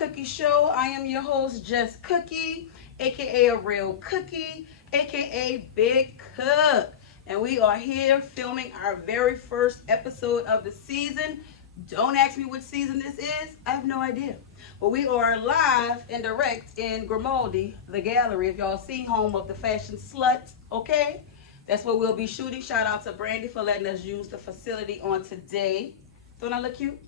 JusCookie Show. I am your host, JusCookie, aka a real cookie, aka Big Cook. And we are here filming our very first episode of the season. Don't ask me which season this is. I have no idea. But we are live and direct in Grimaldi, the gallery. If y'all see, home of the fashion slut, okay? That's what we'll be shooting. Shout out to Brandy for letting us use the facility on today. Don't I look cute?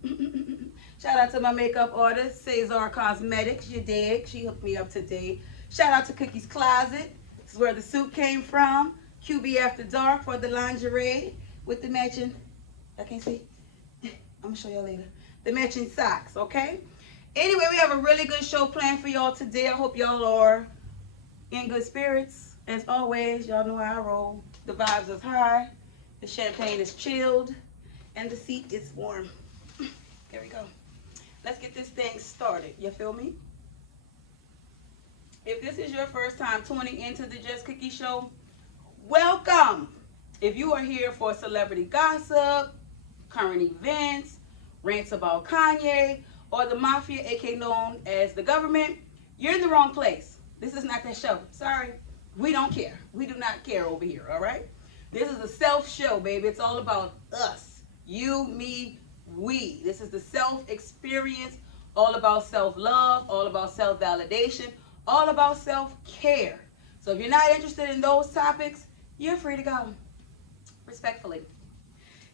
Shout out to my makeup artist, Cesar Cosmetics. You dig? She hooked me up today. Shout out to Cookie's Closet. This is where the suit came from. QB After Dark for the lingerie with the matching, I can't see. I'm going to show y'all later. The matching socks, okay? Anyway, we have a really good show planned for y'all today. I hope y'all are in good spirits. As always, y'all know how I roll. The vibes is high. The champagne is chilled. And the seat is warm. There we go. Let's get this thing started. You feel me? If this is your first time tuning into the JusCookie Show, welcome. If you are here for celebrity gossip, current events, rants about Kanye, or the mafia, aka known as the government, you're in the wrong place. This is not that show. Sorry. We don't care. We do not care over here, all right? This is a self show, baby. It's all about us. You, me, we. This is the self-experience, all about self-love, all about self-validation, all about self-care. So if you're not interested in those topics, you're free to go. Respectfully.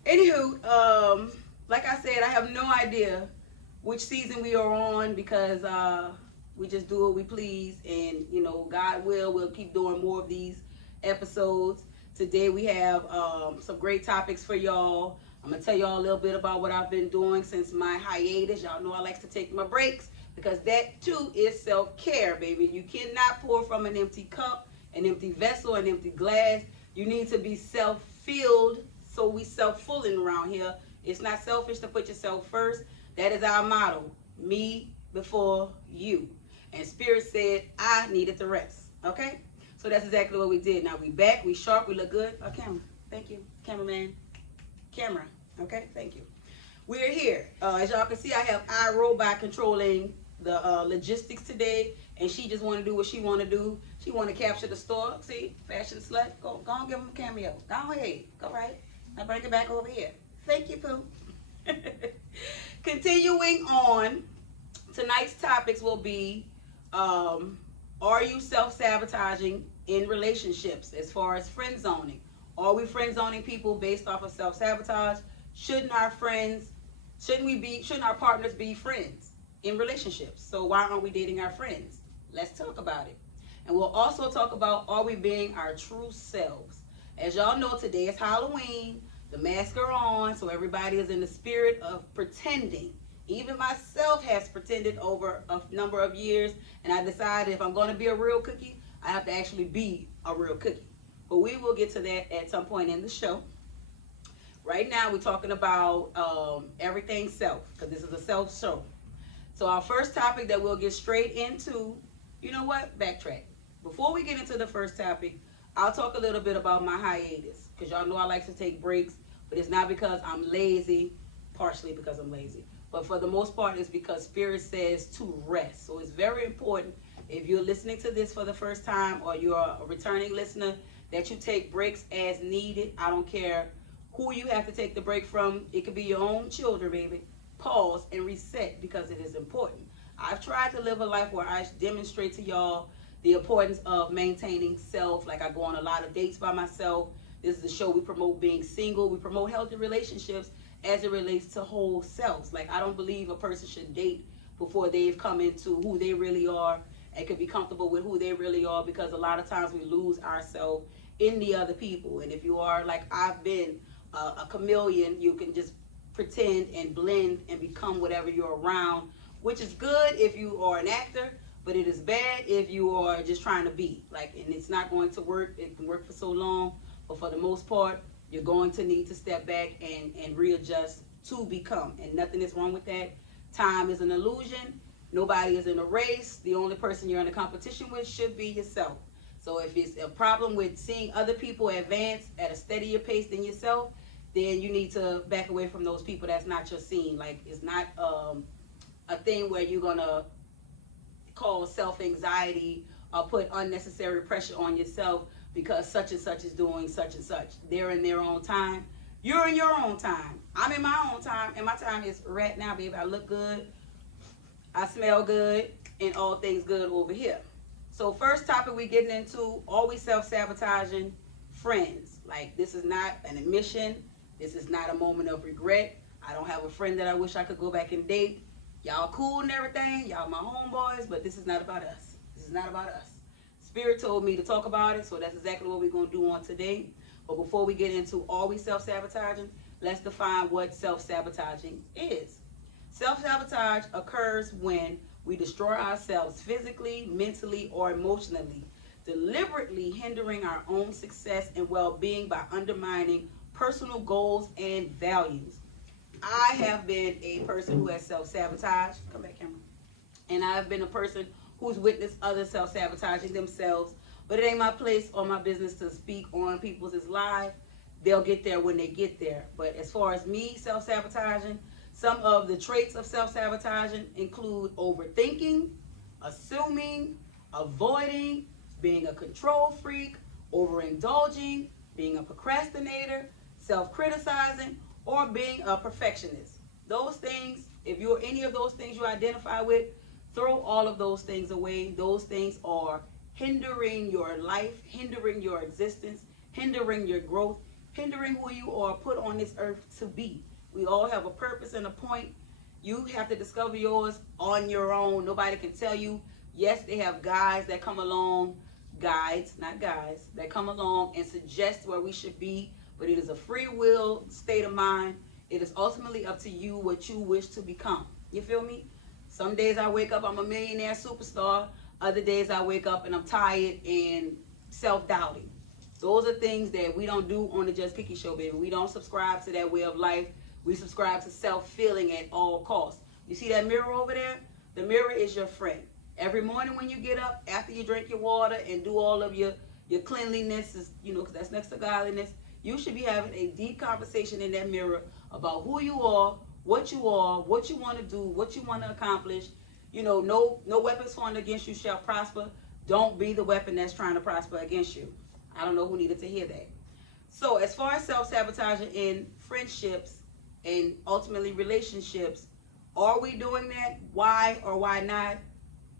Anywho, like I said, I have no idea which season we are on because we just do what we please. And, you know, God will, we'll keep doing more of these episodes. Today we have some great topics for y'all. I'm going to tell y'all a little bit about what I've been doing since my hiatus. Y'all know I like to take my breaks because that too is self-care, baby. You cannot pour from an empty cup, an empty vessel, an empty glass. You need to be self-filled, so we self-fulling around here. It's not selfish to put yourself first. That is our motto, me before you. And Spirit said I needed to rest, okay? So that's exactly what we did. Now we back, we sharp, we look good. Oh, camera, thank you, cameraman. Camera, okay, thank you. We're here. As y'all can see, I have iRobot controlling the logistics today, and she just want to do what she want to do. She want to capture the store. See, fashion slut. Go on, give them a cameo. Go ahead, go right. Now bring it back over here. Thank you, Pooh. Continuing on, tonight's topics will be, are you self-sabotaging in relationships as far as friend zoning? Are we friend zoning people based off of self-sabotage? Shouldn't our partners be friends in relationships? So why aren't we dating our friends? Let's talk about it. And we'll also talk about, are we being our true selves? As y'all know, today is Halloween. The masks are on, so everybody is in the spirit of pretending. Even myself has pretended over a number of years, and I decided if I'm going to be a real cookie, I have to actually be a real cookie. But we will get to that at some point in the show. Right now, we're talking about everything self, because this is a self show. So our first topic that we'll get straight into, you know what? Backtrack. Before we get into the first topic, I'll talk a little bit about my hiatus, because y'all know I like to take breaks, but it's not because I'm lazy, partially because I'm lazy. But for the most part, it's because Spirit says to rest. So it's very important, if you're listening to this for the first time or you're a returning listener, that you take breaks as needed. I don't care who you have to take the break from. It could be your own children, baby. Pause and reset because it is important. I've tried to live a life where I demonstrate to y'all the importance of maintaining self. Like I go on a lot of dates by myself. This is a show we promote being single. We promote healthy relationships as it relates to whole selves. Like I don't believe a person should date before they've come into who they really are and could be comfortable with who they really are, because a lot of times we lose ourselves in the other people. And if you are like I've been a chameleon, you can just pretend and blend and become whatever you're around, which is good if you are an actor, but it is bad if you are just trying to be like, and it's not going to work. It can work for so long, but for the most part, you're going to need to step back and readjust to become, and nothing is wrong with that. Time is an illusion. Nobody is in a race. The only person you're in a competition with should be yourself. So if it's a problem with seeing other people advance at a steadier pace than yourself, then you need to back away from those people. That's not your scene. Like, it's not a thing where you're gonna cause self-anxiety or put unnecessary pressure on yourself because such and such is doing such and such. They're in their own time. You're in your own time. I'm in my own time, and my time is right now, baby. I look good, I smell good, and all things good over here. So first topic we getting into, always self-sabotaging friends. Like, this is not an admission. This is not a moment of regret. I don't have a friend that I wish I could go back and date. Y'all cool and everything. Y'all my homeboys, but this is not about us. This is not about us. Spirit told me to talk about it, so that's exactly what we're going to do on today. But before we get into always self-sabotaging, let's define what self-sabotaging is. Self-sabotage occurs when we destroy ourselves physically, mentally, or emotionally, deliberately hindering our own success and well-being by undermining personal goals and values. I have been a person who has self-sabotaged. Come back, camera. And I've been a person who's witnessed others self-sabotaging themselves. But it ain't my place or my business to speak on people's lives. They'll get there when they get there. But as far as me self-sabotaging, some of the traits of self-sabotaging include overthinking, assuming, avoiding, being a control freak, overindulging, being a procrastinator, self-criticizing, or being a perfectionist. Those things, if you're any of those things you identify with, throw all of those things away. Those things are hindering your life, hindering your existence, hindering your growth, hindering who you are put on this earth to be. We all have a purpose and a point. You have to discover yours on your own. Nobody can tell you. Yes, they have guides that come along, guides, not guys, that come along and suggest where we should be, but it is a free will state of mind. It is ultimately up to you what you wish to become. You feel me? Some days I wake up, I'm a millionaire superstar. Other days I wake up and I'm tired and self-doubting. Those are things that we don't do on the JusCookie show, baby. We don't subscribe to that way of life. We subscribe to self-feeling at all costs. You see that mirror over there? The mirror is your friend. Every morning when you get up, after you drink your water and do all of your cleanliness, because that's next to godliness, you should be having a deep conversation in that mirror about who you are, what you want to do, what you want to accomplish. No weapons formed against you shall prosper. Don't be the weapon that's trying to prosper against you. I don't know who needed to hear that. So as far as self-sabotaging in friendships and ultimately relationships, are we doing that? Why or why not?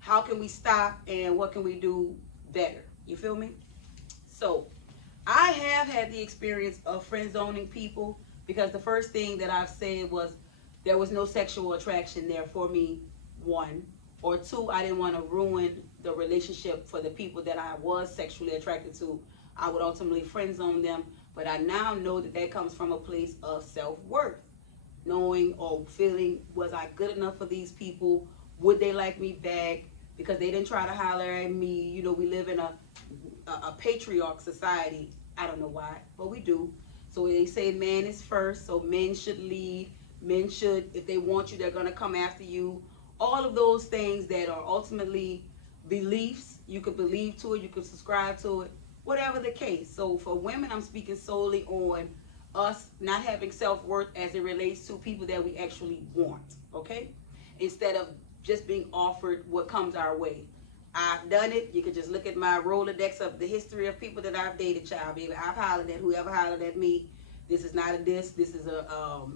How can we stop, and what can we do better? You feel me? So I have had the experience of friend zoning people, because the first thing that I've said was there was no sexual attraction there for me, one. Or two, I didn't want to ruin the relationship for the people that I was sexually attracted to. I would ultimately friend zone them. But I now know that that comes from a place of self-worth. Knowing or feeling, was I good enough for these people? Would they like me back? Because they didn't try to holler at me. We live in a patriarch society. I don't know why, but we do. So they say man is first, so men should lead. Men should, if they want you, they're going to come after you. All of those things that are ultimately beliefs. You could believe to it, you could subscribe to it, whatever the case. So for women, I'm speaking solely on us not having self-worth as it relates to people that we actually want, okay? Instead of just being offered what comes our way. I've done it. You can just look at my Rolodex of the history of people that I've dated, child, baby. I've hollered at whoever hollered at me. This is not a diss. This is a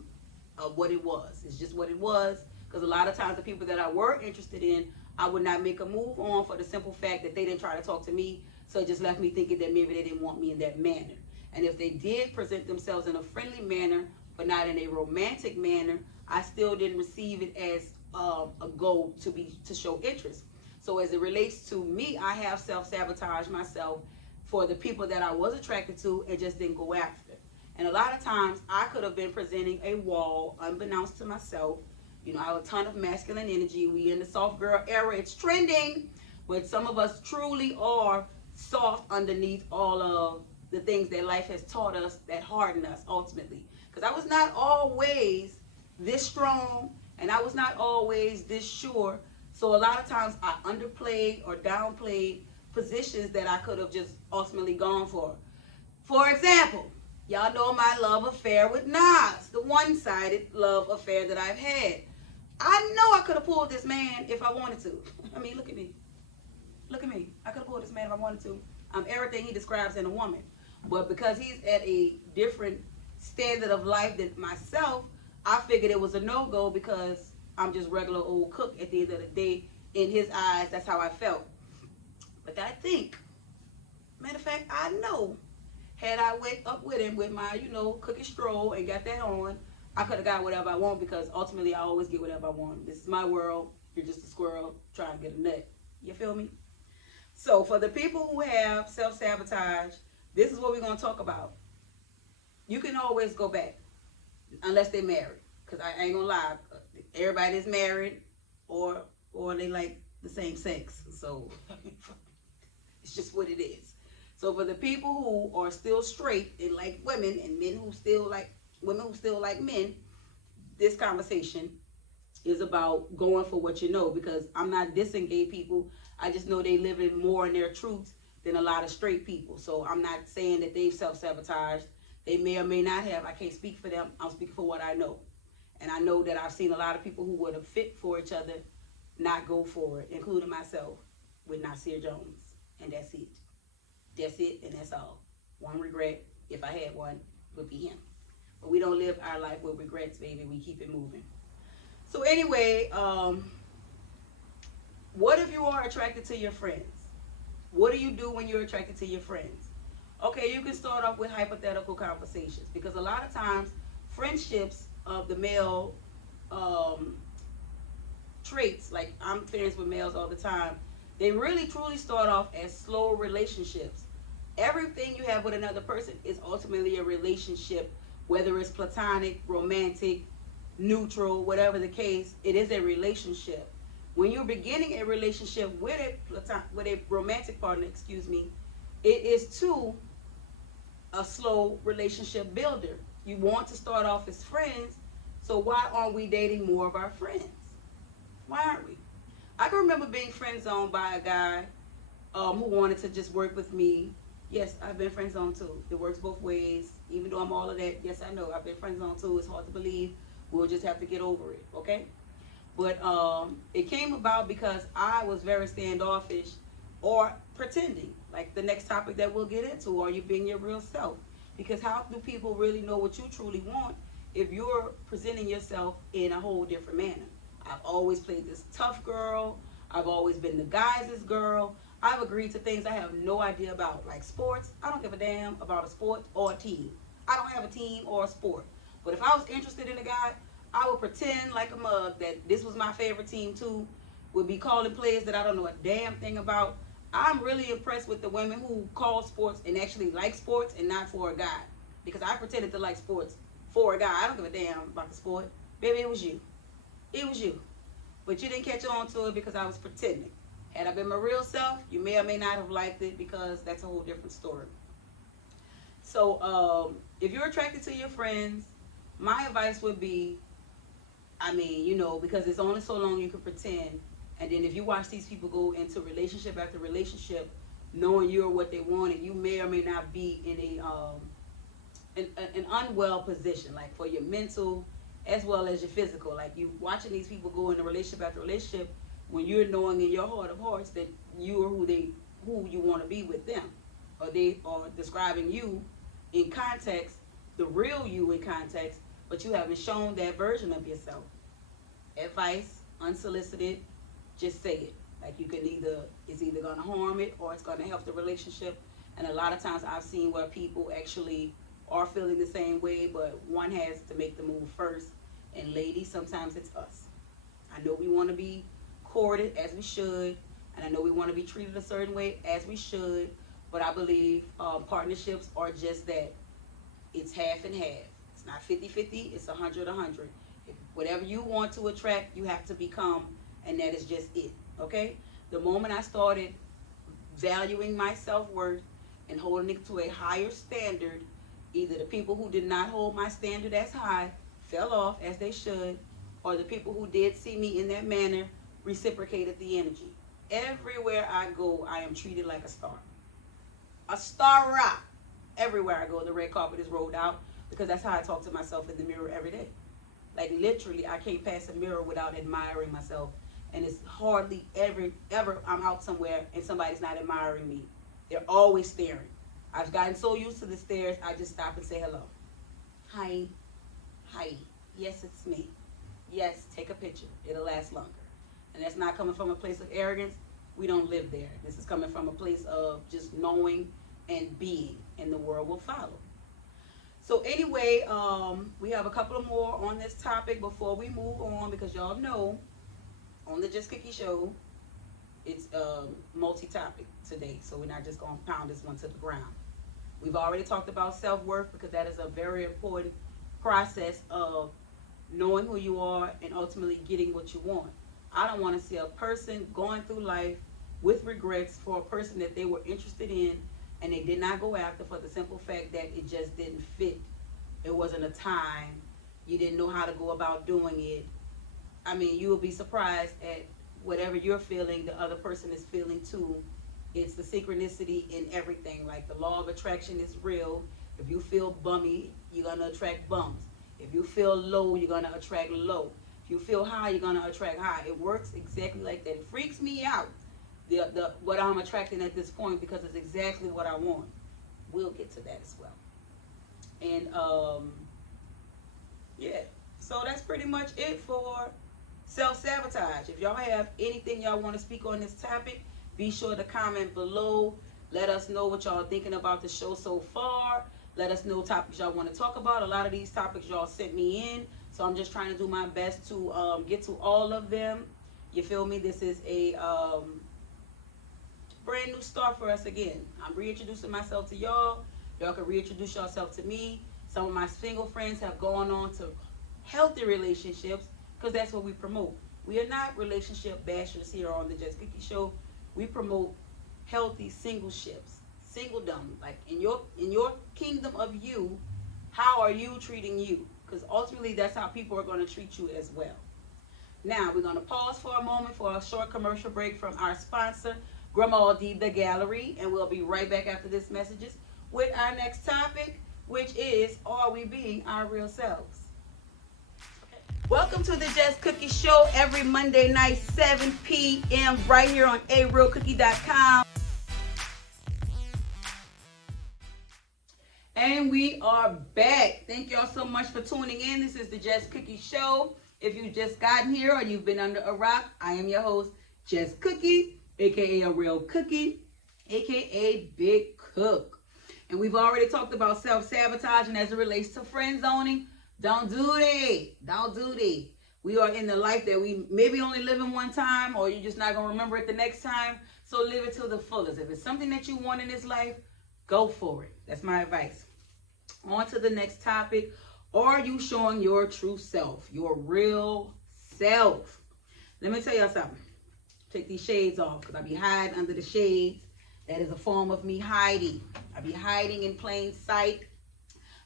what it was. It's just what it was. Because a lot of times the people that I were interested in, I would not make a move on for the simple fact that they didn't try to talk to me. So it just left me thinking that maybe they didn't want me in that manner. And if they did present themselves in a friendly manner, but not in a romantic manner, I still didn't receive it as a goal to show interest. So as it relates to me, I have self-sabotaged myself for the people that I was attracted to and just didn't go after. And a lot of times I could have been presenting a wall unbeknownst to myself. I have a ton of masculine energy. We in the soft girl era. It's trending. But some of us truly are soft underneath all of the things that life has taught us that harden us ultimately. Because I was not always this strong, and I was not always this sure. So a lot of times I underplayed or downplayed positions that I could have just ultimately gone for. For example, y'all know my love affair with Nas, the one-sided love affair that I've had. I know I could have pulled this man if I wanted to. I mean, look at me. Look at me. I could have pulled this man if I wanted to. I'm everything he describes in a woman. But because he's at a different standard of life than myself, I figured it was a no-go because I'm just regular old cook at the end of the day. In his eyes, that's how I felt. But I think, matter of fact, I know, had I went up with him with my, cookie stroll and got that on, I could have got whatever I want because ultimately I always get whatever I want. This is my world. You're just a squirrel trying to get a nut. You feel me? So for the people who have self-sabotage, this is what we're going to talk about. You can always go back unless they're married. Because I ain't going to lie. Everybody's married or they like the same sex. So it's just what it is. So for the people who are still straight and like women and men who still like women who still like men, this conversation is about going for what you know, because I'm not dissing gay people. I just know they live in more in their truths than a lot of straight people. So I'm not saying that they've self-sabotaged. They may or may not have. I can't speak for them. I'm speaking for what I know. And I know that I've seen a lot of people who would have fit for each other not go for it, including myself with Nasir Jones. And that's it. That's it and that's all. One regret, if I had one, would be him. But we don't live our life with regrets, baby. We keep it moving. So anyway, what if you are attracted to your friends? What do you do when you're attracted to your friends? Okay, you can start off with hypothetical conversations, because a lot of times friendships of the male traits, like I'm experienced with males all the time, they really truly start off as slow relationships. Everything you have with another person is ultimately a relationship, whether it's platonic, romantic, neutral, whatever the case, it is a relationship. When you're beginning a relationship with a romantic partner, it is too a slow relationship builder. You want to start off as friends, so why aren't we dating more of our friends? Why aren't we? I can remember being friend zoned by a guy who wanted to just work with me. Yes, I've been friend zoned too. It works both ways. Even though I'm all of that, yes, I know I've been friend zoned too. It's hard to believe. We'll just have to get over it, okay? But it came about because I was very standoffish or pretending. Like the next topic that we'll get into, are you being your real self? Because how do people really know what you truly want if you're presenting yourself in a whole different manner? I've always played this tough girl. I've always been the guys' girl. I've agreed to things I have no idea about, like sports. I don't give a damn about a sport or a team. I don't have a team or a sport. But if I was interested in a guy, I would pretend like a mug that this was my favorite team too, would be calling players that I don't know a damn thing about. I'm really impressed with the women who call sports and actually like sports and not for a guy. Because I pretended to like sports for a guy. I don't give a damn about the sport. Baby, it was you. It was you. But you didn't catch on to it because I was pretending. Had I been my real self, you may or may not have liked it, because that's a whole different story. So if you're attracted to your friends, my advice would be, because it's only so long you can pretend. And then if you watch these people go into relationship after relationship, knowing you're what they want, and you may or may not be in an unwell position, like for your mental as well as your physical. Like you watching these people go into relationship after relationship, when you're knowing in your heart of hearts that you are who you want to be with them, or they are describing you in context, the real you in context, but you haven't shown that version of yourself. Advice, unsolicited, just say it. Like it's either gonna harm it or it's gonna help the relationship. And a lot of times I've seen where people actually are feeling the same way, but one has to make the move first. And ladies, sometimes it's us. I know we want to be courted as we should, and I know we want to be treated a certain way as we should, but I believe partnerships are just that. It's half and half. It's not 50-50, it's 100-100. Whatever you want to attract, you have to become, and that is just it, okay? The moment I started valuing my self-worth and holding it to a higher standard, either the people who did not hold my standard as high fell off, as they should, or the people who did see me in that manner reciprocated the energy. Everywhere I go, I am treated like a star. A star rock. Everywhere I go, the red carpet is rolled out, because that's how I talk to myself in the mirror every day. Like literally, I can't pass a mirror without admiring myself. And it's hardly ever I'm out somewhere and somebody's not admiring me. They're always staring. I've gotten so used to the stares, I just stop and say hello. Hi. Hi. Yes, it's me. Yes, take a picture. It'll last longer. And that's not coming from a place of arrogance. We don't live there. This is coming from a place of just knowing and being, and the world will follow. So anyway, we have a couple of more on this topic before we move on, because y'all know on the JusCookie show, it's multi-topic today. So we're not just going to pound this one to the ground. We've already talked about self-worth, because that is a very important process of knowing who you are and ultimately getting what you want. I don't want to see a person going through life with regrets for a person that they were interested in and they did not go after, for the simple fact that it just didn't fit. It wasn't a time. You didn't know how to go about doing it. I mean, you will be surprised at whatever you're feeling, the other person is feeling too. It's the synchronicity in everything. Like the law of attraction is real. If you feel bummy, you're going to attract bums. If you feel low, you're going to attract low. If you feel high, you're going to attract high. It works exactly like that. It freaks me out, what I'm attracting at this point, because it's exactly what I want. We'll get to that as well. And yeah, so that's pretty much it for self-sabotage. If y'all have anything y'all want to speak on this topic, be sure to comment below. Let us know what y'all are thinking about the show so far. Let us know topics y'all want to talk about. A lot of these topics y'all sent me in, so I'm just trying to do my best to get to all of them. You feel me? This is a brand new start for us again. I'm reintroducing myself to y'all. Y'all can reintroduce yourself to me. Some of my single friends have gone on to healthy relationships, because that's what we promote. We are not relationship bashers here on the JusCookie show. We promote healthy singleships, singledom. Like in your kingdom of you, how are you treating you? Because ultimately that's how people are going to treat you as well. Now we're going to pause for a moment for a short commercial break from our sponsor, Grimaldi the Gallery, and we'll be right back after this messages with our next topic, which is, are we being our real selves? Welcome to the JusCookie show every Monday night, 7 p.m. right here on arealcookie.com. And we are back. Thank y'all so much for tuning in. This is the JusCookie show. If you've just gotten here or you've been under a rock, I am your host, JusCookie, aka A Real Cookie, aka Big Cook. And we've already talked about self-sabotage, and as it relates to friend zoning, don't do that. Don't do that. We are in the life that we maybe only live in one time, or you're just not going to remember it the next time. So live it to the fullest. If it's something that you want in this life, go for it. That's my advice. On to the next topic. Are you showing your true self, your real self? Let me tell y'all something. Take these shades off, because I be hiding under the shades. That is a form of me hiding. I be hiding in plain sight.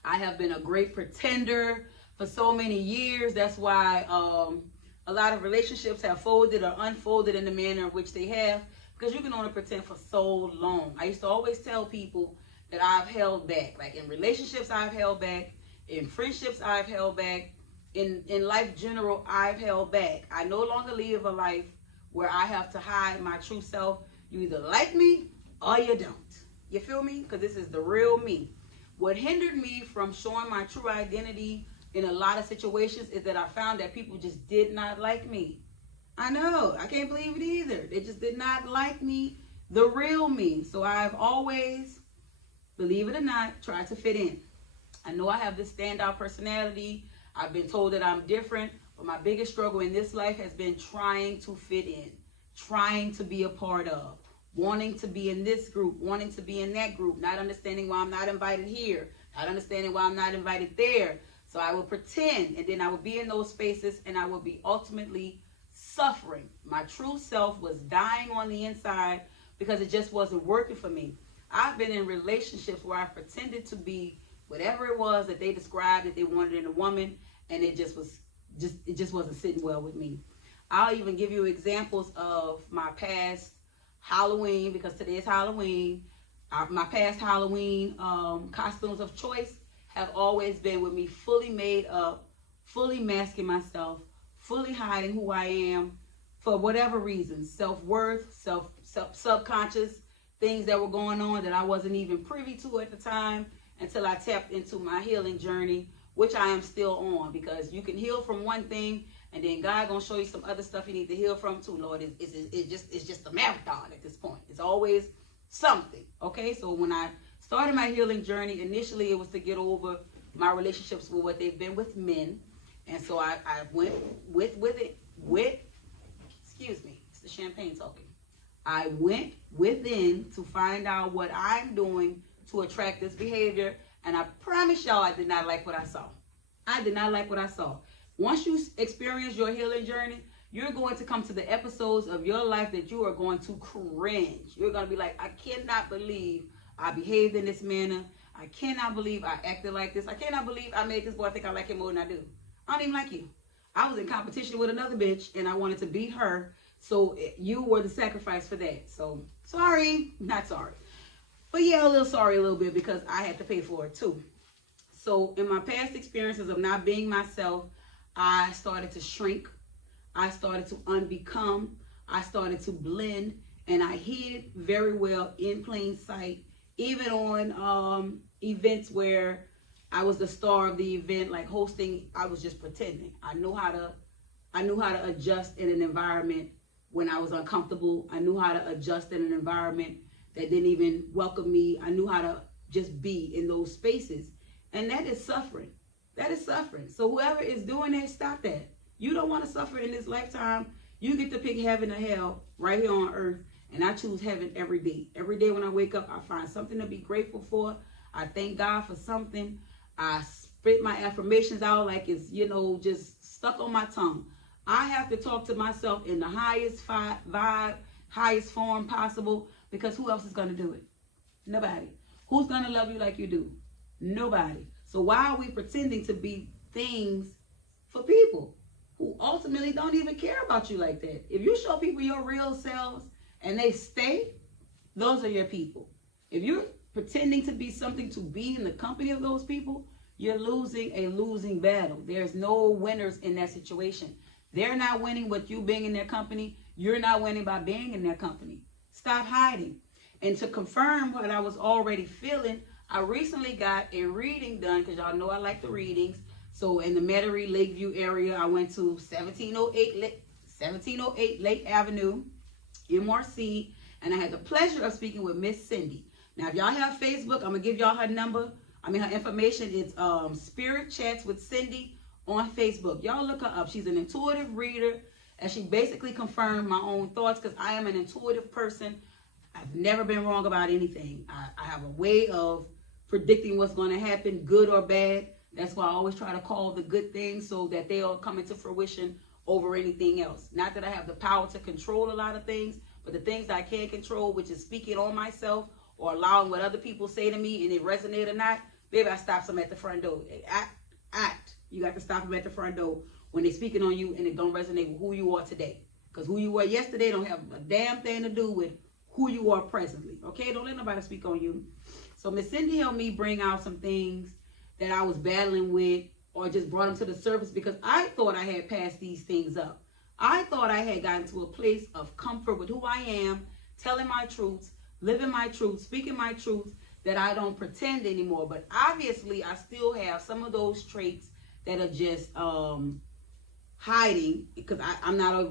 I have been a great pretender for so many years. That's why a lot of relationships have folded or unfolded in the manner in which they have, because you can only pretend for so long. I used to always tell people that I've held back. Like in relationships, I've held back. In friendships, I've held back. In life general, I've held back. I no longer live a life where I have to hide my true self. You either like me or you don't. You feel me? Because this is the real me. What hindered me from showing my true identity in a lot of situations is that I found that people just did not like me. I know. I can't believe it either. They just did not like me, the real me. So I've always, believe it or not, tried to fit in. I know I have this standout personality. I've been told that I'm different. But my biggest struggle in this life has been trying to fit in, trying to be a part of, wanting to be in this group, wanting to be in that group, not understanding why I'm not invited here, not understanding why I'm not invited there. So I would pretend, and then I would be in those spaces, and I would be ultimately suffering. My true self was dying on the inside because it just wasn't working for me. I've been in relationships where I pretended to be whatever it was that they described that they wanted in a woman, and it just wasn't sitting well with me. I'll even give you examples of my past Halloween, because today is Halloween. My past Halloween costumes of choice have always been with me fully made up, fully masking myself, fully hiding who I am for whatever reasons, self-worth, subconscious things that were going on that I wasn't even privy to at the time until I tapped into my healing journey, which I am still on, because you can heal from one thing and then God gonna show you some other stuff you need to heal from too, Lord. It's just a marathon at this point. It's always something. Okay, so when I started my healing journey, initially it was to get over my relationships with what they've been with men. And so I went excuse me, it's the champagne talking. I went within to find out what I'm doing to attract this behavior. And I promise y'all, I did not like what I saw. I did not like what I saw. Once you experience your healing journey, you're going to come to the episodes of your life that you are going to cringe. You're going to be like, I cannot believe I behaved in this manner. I cannot believe I acted like this. I cannot believe I made this boy think I like him more than I do. I don't even like you. I was in competition with another bitch and I wanted to beat her. So you were the sacrifice for that. So sorry, not sorry. But yeah, a little sorry a little bit because I had to pay for it too. So in my past experiences of not being myself, I started to shrink. I started to unbecome. I started to blend, and I hid very well in plain sight, even on events where I was the star of the event, like hosting. I was just pretending. I knew how to adjust in an environment when I was uncomfortable. I knew how to adjust in an environment that didn't even welcome me. I knew how to just be in those spaces. And that is suffering. That is suffering. So whoever is doing that, stop that. You don't want to suffer in this lifetime. You get to pick heaven or hell right here on earth. And I choose heaven every day. Every day when I wake up, I find something to be grateful for. I thank God for something. I spit my affirmations out like it's, just stuck on my tongue. I have to talk to myself in the highest vibe, highest form possible, because who else is going to do it? Nobody. Who's going to love you like you do? Nobody. So why are we pretending to be things for people who ultimately don't even care about you like that? If you show people your real selves and they stay, those are your people. If you're pretending to be something to be in the company of those people, you're losing a losing battle. There's no winners in that situation. They're not winning with you being in their company. You're not winning by being in their company. Stop hiding. And to confirm what I was already feeling, I recently got a reading done, because y'all know I like the readings. So in the Metairie Lakeview area, I went to 1708 Lake Avenue, MRC, and I had the pleasure of speaking with Miss Cindy. Now, if y'all have Facebook, I'm going to give y'all her number. Her information. It's Spirit Chats with Cindy on Facebook. Y'all look her up. She's an intuitive reader, and she basically confirmed my own thoughts, because I am an intuitive person. I've never been wrong about anything. I have a way of predicting what's going to happen, good or bad. That's why I always try to call the good things so that they'll come into fruition over anything else. Not that I have the power to control a lot of things, but the things that I can control, which is speaking on myself or allowing what other people say to me and it resonate or not, baby, I stop them at the front door. Act. You got to stop them at the front door when they're speaking on you and it don't resonate with who you are today. Because who you were yesterday don't have a damn thing to do with who you are presently. Okay? Don't let nobody speak on you. So Miss Cindy helped me bring out some things that I was battling with, or just brought them to the surface, because I thought I had passed these things up. I thought I had gotten to a place of comfort with who I am, telling my truths, living my truth, speaking my truth, that I don't pretend anymore. But obviously, I still have some of those traits that are just hiding, because I'm not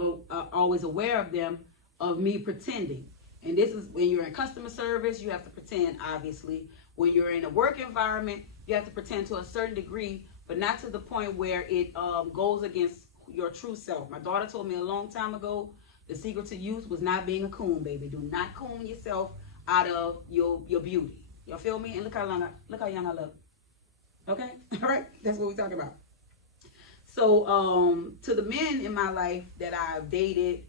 always aware of them, of me pretending. And this is when you're in customer service, you have to pretend, obviously. When you're in a work environment, you have to pretend to a certain degree, but not to the point where it goes against your true self. My daughter told me a long time ago, the secret to youth was not being a coon, baby. Do not coon yourself out of your beauty. Y'all feel me? And look how young I look. Okay? All right? That's what we're talking about. So to the men in my life that I've dated,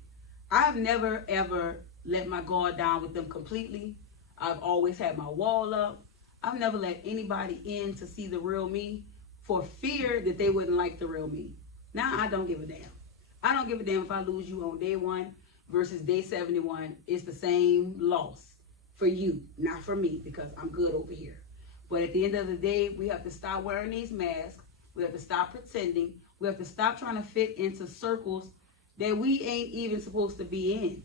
I've never, ever let my guard down with them completely. I've always had my wall up. I've never let anybody in to see the real me for fear that they wouldn't like the real me. Now I don't give a damn. I don't give a damn if I lose you on day 1 versus day 71. It's the same loss for you, not for me, because I'm good over here. But at the end of the day, we have to stop wearing these masks. We have to stop pretending. We have to stop trying to fit into circles that we ain't even supposed to be in.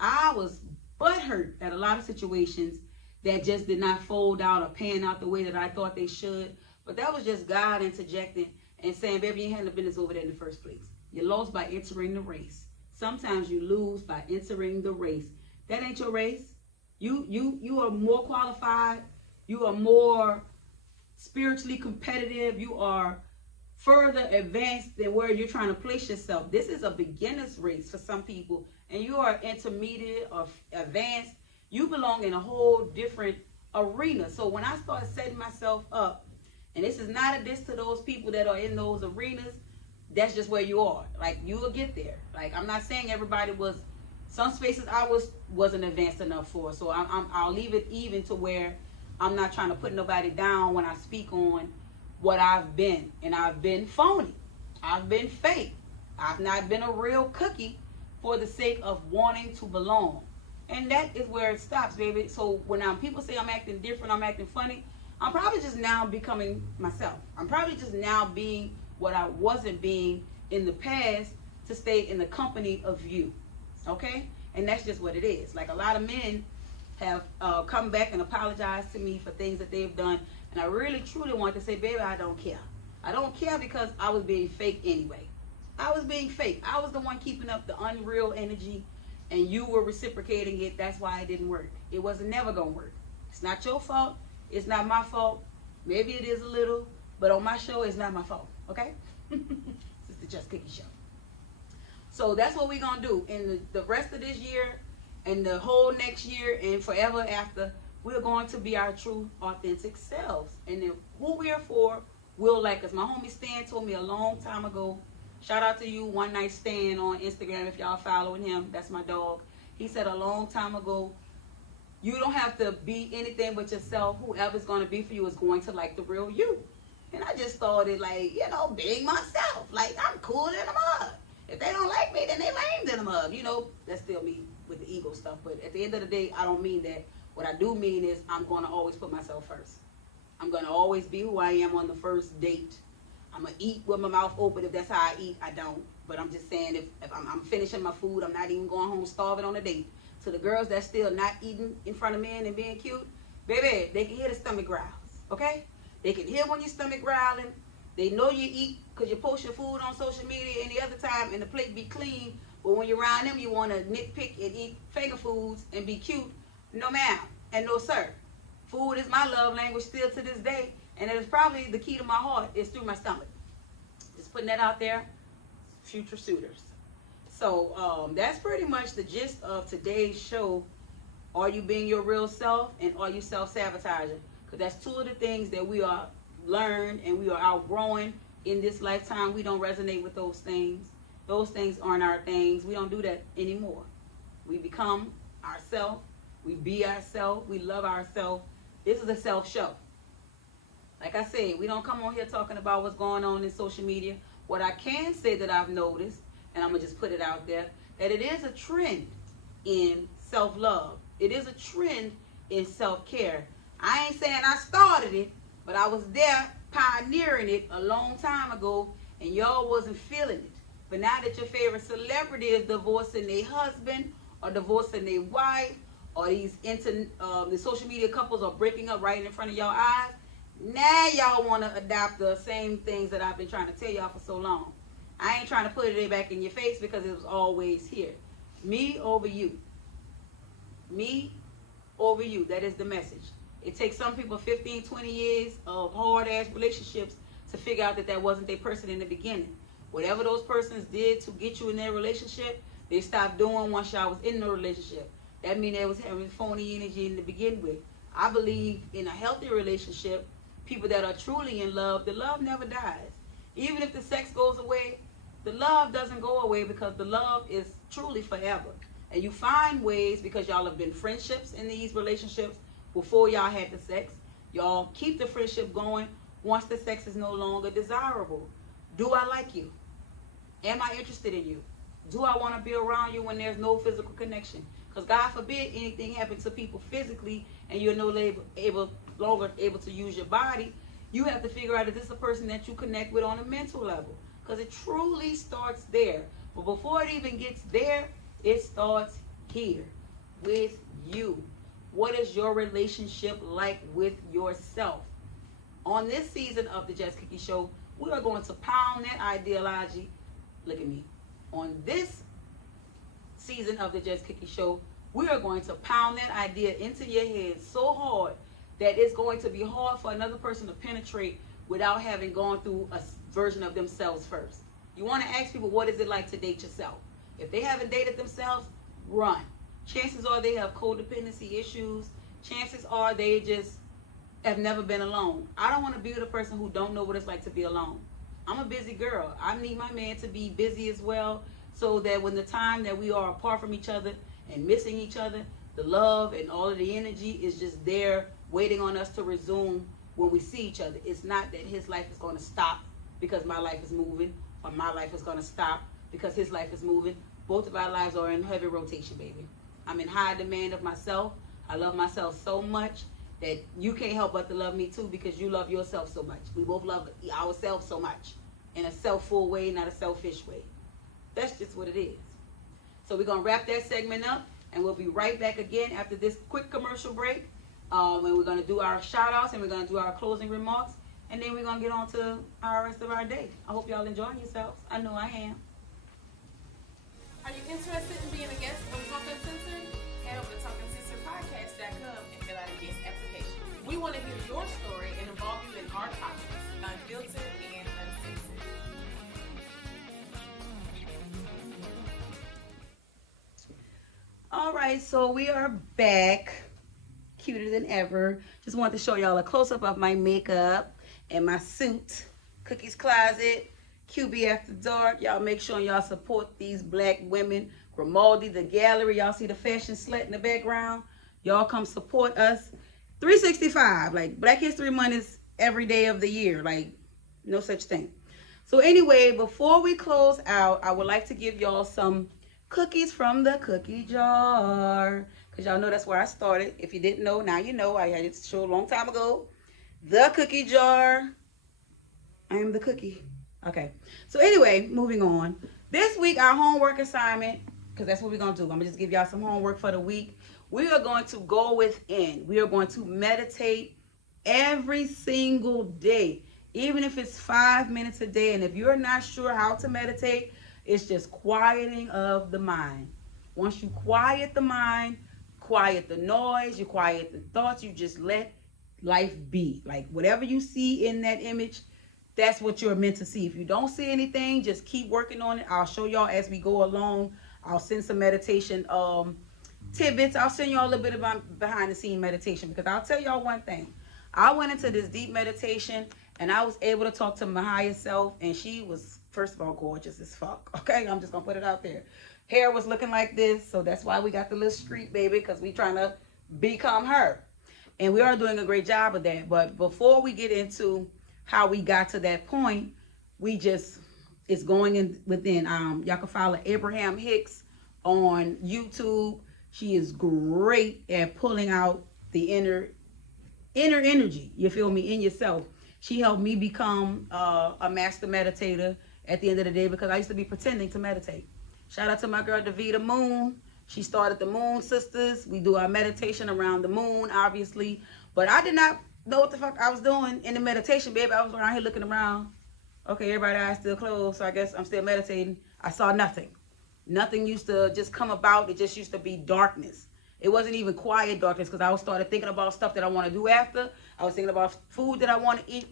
I was butthurt at a lot of situations that just did not fold out or pan out the way that I thought they should. But that was just God interjecting and saying, baby, you handled business over there in the first place. You lost by entering the race. Sometimes you lose by entering the race. That ain't your race. You are more qualified. You are more spiritually competitive. You are further advanced than where you're trying to place yourself. This is a beginner's race for some people, and you are intermediate or advanced. You belong in a whole different arena. So when I start setting myself up, and this is not a diss to those people that are in those arenas, that's just where you are. Like, you will get there. Like, I'm not saying everybody was, some spaces I wasn't advanced enough for. So I'll leave it even to where I'm not trying to put nobody down when I speak on what I've been. And I've been phony. I've been fake. I've not been a real cookie for the sake of wanting to belong. And that is where it stops, baby. So when people say I'm acting different, I'm acting funny, I'm probably just now becoming myself. I'm probably just now being what I wasn't being in the past to stay in the company of you. Okay? And that's just what it is. Like, a lot of men have come back and apologized to me for things that they've done. And I really, truly want to say, baby, I don't care. I don't care because I was being fake anyway. I was being fake. I was the one keeping up the unreal energy, and you were reciprocating it. That's why it didn't work. It wasn't never going to work. It's not your fault. It's not my fault. Maybe it is a little, but on my show, it's not my fault. Okay? It's the Just Cookie Show. So that's what we're going to do. In the rest of this year and the whole next year and forever after, we're going to be our true, authentic selves. And then who we're for will like us. My homie Stan told me a long time ago, shout out to you, One Night Stan on Instagram if y'all following him. That's my dog. He said a long time ago, you don't have to be anything but yourself. Whoever's going to be for you is going to like the real you. And I just started, like, being myself. Like, I'm cool in the mug. If they don't like me, then they lame in the mug. That's still me with the ego stuff. But at the end of the day, I don't mean that. What I do mean is I'm going to always put myself first. I'm going to always be who I am on the first date. I'm going to eat with my mouth open. If that's how I eat, I don't. But I'm just saying, if I'm finishing my food, I'm not even going home starving on a date. To the girls that's still not eating in front of men and being cute, baby, they can hear the stomach growls, okay? They can hear when your stomach growling. They know you eat because you post your food on social media any other time and the plate be clean. But when you're around them, you want to nitpick and eat finger foods and be cute. No, ma'am, and no, sir. Food is my love language still to this day, and it is probably the key to my heart is through my stomach. Just putting that out there, future suitors. So that's pretty much the gist of today's show. Are you being your real self, and are you self-sabotaging? Because that's two of the things that we are learned and we are outgrowing in this lifetime. We don't resonate with those things. Those things aren't our things. We don't do that anymore. We become ourselves. We be ourselves. We love ourselves. This is a self show. Like I said, we don't come on here talking about what's going on in social media. What I can say that I've noticed, and I'm going to just put it out there, that it is a trend in self-love. It is a trend in self-care. I ain't saying I started it, but I was there pioneering it a long time ago, and y'all wasn't feeling it. But now that your favorite celebrity is divorcing their husband or divorcing their wife, or the social media couples are breaking up right in front of y'all eyes, now y'all want to adopt the same things that I've been trying to tell y'all for so long. I ain't trying to put it back in your face because it was always here. Me over you. Me over you. That is the message. It takes some people 15, 20 years of hard-ass relationships to figure out that wasn't their person in the beginning. Whatever those persons did to get you in their relationship, they stopped doing once y'all was in the relationship. That means they was having phony energy in the begin with. I believe in a healthy relationship, people that are truly in love, the love never dies. Even if the sex goes away, the love doesn't go away because the love is truly forever. And you find ways, because y'all have been friendships in these relationships before y'all had the sex. Y'all keep the friendship going once the sex is no longer desirable. Do I like you? Am I interested in you? Do I want to be around you when there's no physical connection? Because God forbid anything happens to people physically and you're no longer able to use your body. You have to figure out if this is a person that you connect with on a mental level. because it truly starts there. But before it even gets there, it starts here with you. What is your relationship like with yourself? On this season of the JusCookie Show, we are going to pound that ideology. Look at me. On this season of the JusCookie Show, we are going to pound that idea into your head so hard that it's going to be hard for another person to penetrate without having gone through a version of themselves first. You want to ask people, what is it like to date yourself? If they haven't dated themselves, run. Chances are they have codependency issues. Chances are they just have never been alone. I don't want to be with a person who don't know what it's like to be alone. I'm a busy girl. I need my man to be busy as well, so that when the time that we are apart from each other and missing each other, the love and all of the energy is just there waiting on us to resume when we see each other. It's not that his life is going to stop because my life is moving, or my life is going to stop because his life is moving. Both of our lives are in heavy rotation, baby. I'm in high demand of myself. I love myself so much that you can't help but to love me too, because you love yourself so much. We both love ourselves so much in a self-full way, not a selfish way. That's just what it is. So we're going to wrap that segment up, and we'll be right back again after this quick commercial break. And we're going to do our shout-outs, and we're going to do our closing remarks, and then we're going to get on to our rest of our day. I hope y'all enjoying yourselves. I know I am. Are you interested in being a guest on Talk Uncensored? Head over to talkandcensoredpodcast.com and fill out a guest application. We want to hear your story and involve you in our topics, unfiltered and uncensored. All right, so we are back, cuter than ever. Just wanted to show y'all a close-up of my makeup and my suit. Cookie's Closet, QB After Dark. Y'all make sure y'all support these black women. Grimaldi, the gallery. Y'all see the fashion slut in the background? Y'all come support us. 365, like Black History Month is every day of the year. Like, no such thing. So anyway, before we close out, I would like to give y'all some cookies from the cookie jar, because y'all know that's where I started. If you didn't know, now you know. I had it show a long time ago. The cookie jar. I am the cookie. Okay. So anyway, moving on. This week, our homework assignment, because that's what we're going to do. I'm going to just give y'all some homework for the week. We are going to go within. We are going to meditate every single day, even if it's 5 minutes a day. And if you're not sure how to meditate, it's just quieting of the mind. Once you quiet the mind, quiet the noise, you quiet the thoughts, you just let life be. Like whatever you see in that image, that's what you're meant to see. If you don't see anything, just keep working on it. I'll show y'all as we go along. I'll send some meditation tidbits. I'll send y'all a little bit about behind the scene meditation, because I'll tell y'all one thing. I went into this deep meditation and I was able to talk to my higher self, and she was, first of all, gorgeous as fuck. Okay, I'm just gonna put it out there. Hair was looking like this, so that's why we got the little street, baby, because we trying to become her. And we are doing a great job of that. But before we get into how we got to that point, it's going in within. Y'all can follow Abraham Hicks on YouTube. She is great at pulling out the inner energy, you feel me, in yourself. She helped me become a master meditator at the end of the day, because I used to be pretending to meditate. Shout out to my girl Davita Moon. She started the Moon Sisters. We do our meditation around the moon, obviously. But I did not know what the fuck I was doing in the meditation, baby. I was around here looking around. Okay, everybody's eyes still closed, so I guess I'm still meditating. I saw nothing. Nothing used to just come about. It just used to be darkness. It wasn't even quiet darkness, because I started thinking about stuff that I want to do after. I was thinking about food that I want to eat.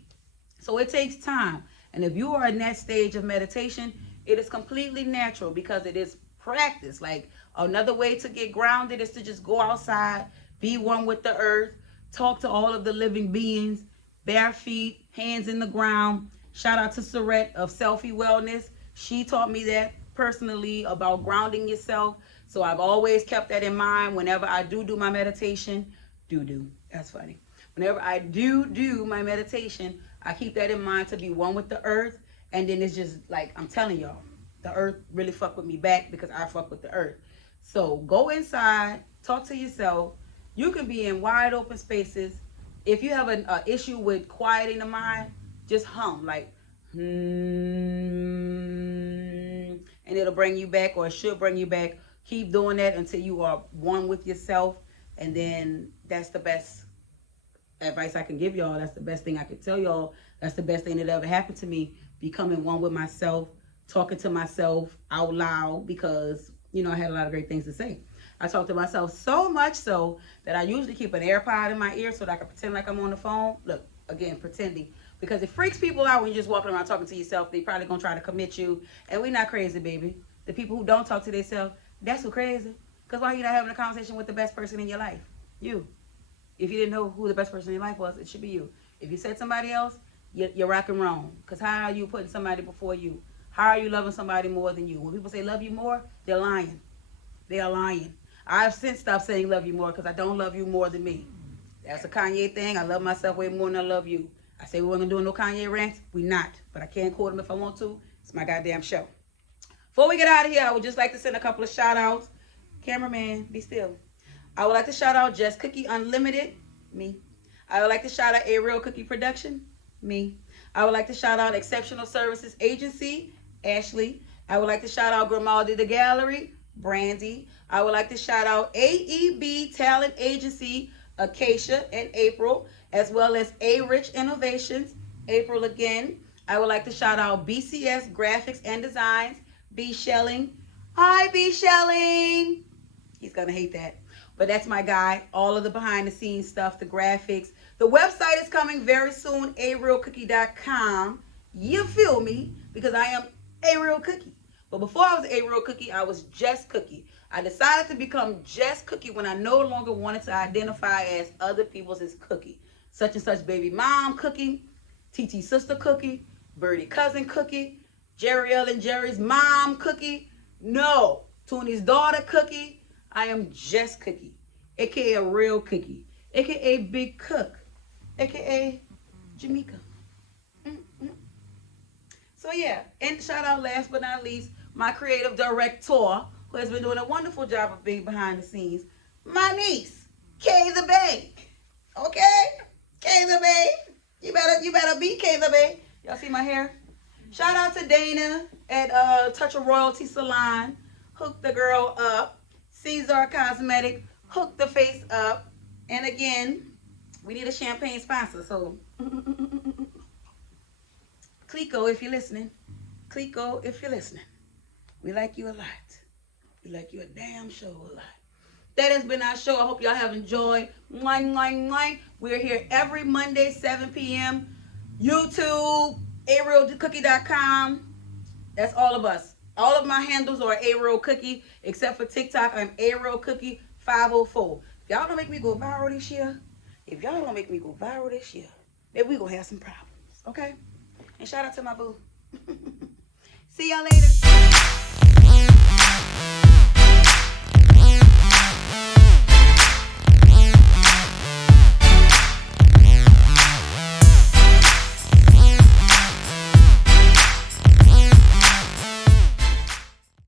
So it takes time. And if you are in that stage of meditation, it is completely natural, because it is practice. Like, another way to get grounded is to just go outside, be one with the earth, talk to all of the living beings, bare feet, hands in the ground. Shout out to Surette of Selfie Wellness. She taught me that personally, about grounding yourself. So I've always kept that in mind whenever I do my meditation. That's funny. Whenever I do my meditation, I keep that in mind, to be one with the earth. And then it's just like, I'm telling y'all, the earth really fuck with me back, because I fuck with the earth. So go inside, talk to yourself. You can be in wide open spaces. If you have an issue with quieting the mind, just hum, like, And it'll bring you back, or it should bring you back. Keep doing that until you are one with yourself, and then that's the best advice I can give y'all. That's the best thing I can tell y'all. That's the best thing that ever happened to me, becoming one with myself, talking to myself out loud, because I had a lot of great things to say. I talk to myself so much so that I usually keep an AirPod in my ear so that I can pretend like I'm on the phone. Look, again, pretending. Because it freaks people out when you're just walking around talking to yourself. They probably gonna try to commit you. And we not crazy, baby. The people who don't talk to themselves, that's who crazy. Because why you not having a conversation with the best person in your life? You. If you didn't know who the best person in your life was, it should be you. If you said somebody else, you're rocking wrong. Because how are you putting somebody before you? How are you loving somebody more than you? When people say love you more, they're lying. They are lying. I've since stopped saying love you more because I don't love you more than me. That's a Kanye thing. I love myself way more than I love you. I say we wasn't doing no Kanye rants. We not. But I can't quote him if I want to. It's my goddamn show. Before we get out of here, I would just like to send a couple of shout outs. Cameraman, be still. I would like to shout out JusCookie Unlimited, me. I would like to shout out A Real Cookie Production, me. I would like to shout out Exceptional Services Agency, Ashley. I would like to shout out Grimaldi the Gallery, Brandy. I would like to shout out AEB Talent Agency, Acacia and April, as well as A Rich Innovations, April again. I would like to shout out BCS Graphics and Designs, B Shelling. Hi, B Shelling. He's gonna hate that, but that's my guy. All of the behind the scenes stuff, the graphics. The website is coming very soon, arealcookie.com. You feel me? Because I am A Real Cookie. But before I was A Real Cookie, I was JusCookie. I decided to become JusCookie when I no longer wanted to identify as other people's as Cookie. Such and such baby mom Cookie, TT sister Cookie, Birdie cousin Cookie, Jerry and Jerry's mom Cookie. No, Tony's daughter Cookie. I am JusCookie, aka a real cookie, aka Big Cook, aka Jamaica. So yeah, and shout out last but not least, my creative director, who has been doing a wonderful job of being behind the scenes, my niece, Kay the Bay. Okay? Kay the Bay. You better be Kay the Bay. Y'all see my hair? Shout out to Dana at Touch of Royalty Salon. Hooked the girl up. Caesar Cosmetic. Hooked the face up. And again, we need a champagne sponsor. So, Clico, if you're listening. Clico, if you're listening. We like you a lot. We like you a damn show a lot. That has been our show. I hope y'all have enjoyed. Mwah, mwah, mwah. We're here every Monday, 7 p.m. YouTube, arealcookie.com. That's all of us. All of my handles are arealcookie, except for TikTok. I'm arealcookie 504. If y'all don't make me go viral this year, then we gonna have some problems. Okay? And shout out to my boo. See y'all later.